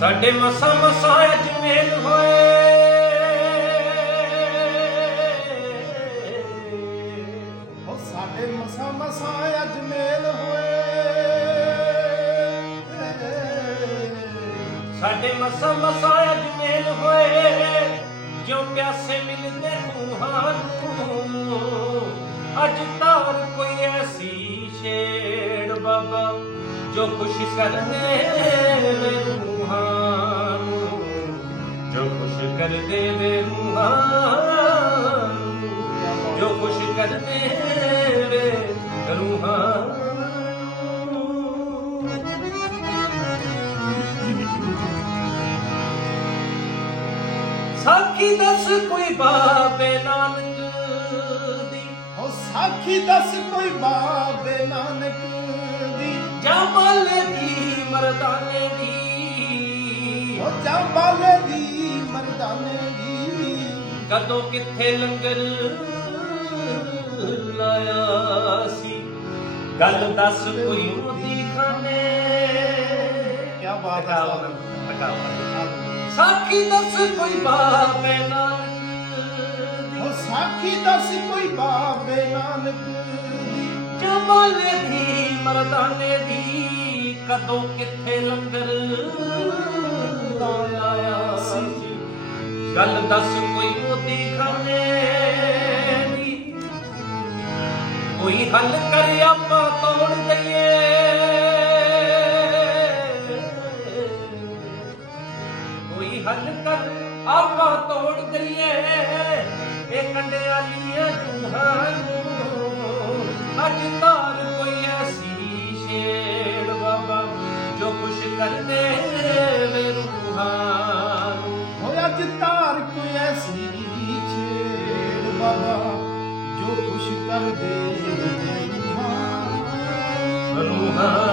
ਸਾਡੇ ਮਸਾਂ ਮਸਾਂ ਅੱਜ ਮੇਲ ਹੋਏ। ਉਹ ਸਾਡੇ ਮਸਾ ਮਸਾ ਅੱਜ ਮੇਲ ਹੋਏ। ਸਾਡੇ ਮਸਾਂ ਮਸਾਂ ਅੱਜ ਮੇਲ ਹੋਏ। ਜੋ ਪਿਆਸੇ ਮਿਲਦੇ ਰੂਹਾਂ ਨੂੰ। ਅੱਜ ਤਾਰ ਕੋਈ ਐਸੀ ਛੇੜ ਬਾਬਾ ਜੋ ਖੁਸ਼ ਕਰਦੇ ਵੇ ਕਰਦੇ ਵੇ ਰੂਹਾਂ ਜੋ ਖੁਸ਼ ਕਰਦੇ ਵੇ ਰੂਹਾਂ ਸਾਖੀ ਦੱਸ ਕੋਈ ਬਾਬੇ ਨਾਨਕ ਦੀ। ਉਹ ਸਾਖੀ ਦੱਸ ਕੋਈ ਬਾਬੇ ਨਾਨਕ ਦੀ। ਜਾਂ ਬਾਲੇ ਦੀ ਮਰਦਾਨੇ ਦੀ। ਚਾਂਬਾਲੇ ਦੀ ਮਰਦਾਨੇ ਦੀ। ਕਦੋਂ ਕਿੱਥੇ ਲੰਗਰ ਲਾਇਆ ਸੀ? ਗੱਲ ਦੱਸ ਕੋਈ ਮੋਦੀ ਖਾਨੇ। ਕਿਆ ਬਾਤ ਹੈ। ਸਾਹਿਬ ਸਾਖੀ ਦੱਸ ਕੋਈ ਬਾਬੇ ਨਾਨਕ। ਉਹ ਸਾਖੀ ਦੱਸ ਕੋਈ ਬਾਬੇ ਨਾਨਕ ਦੀ। ਜਮਾਲੇ ਦੀ ਮਰਦਾਨੇ ਦੀ ਕਦੋਂ ਕਿੱਥੇ ਲੰਗਰ ਗੱਲ ਦੱਸ ਕੋਈ ਮੋਦੀ ਖਾਨੇ ਦੀ ਕੋਈ ਹੱਲ ਕਰ ਆਪਾਂ ਤੋੜ ਦਈਏ? ਕੋਈ ਹੱਲ ਕਰ ਆਪਾਂ ਤੋੜ ਦਈਏ? ਇਹ ਕੰਡਿਆਲੀਆਂ ਜੂਹਾਂ ਨੂੰ ਅੱਜ ਛੇੜ ਬਾਬਾ ਜੋ ਖੁਸ਼ ਕਰ ਦੇ ਰੂਹਾਂ ਰੂਹਾਂ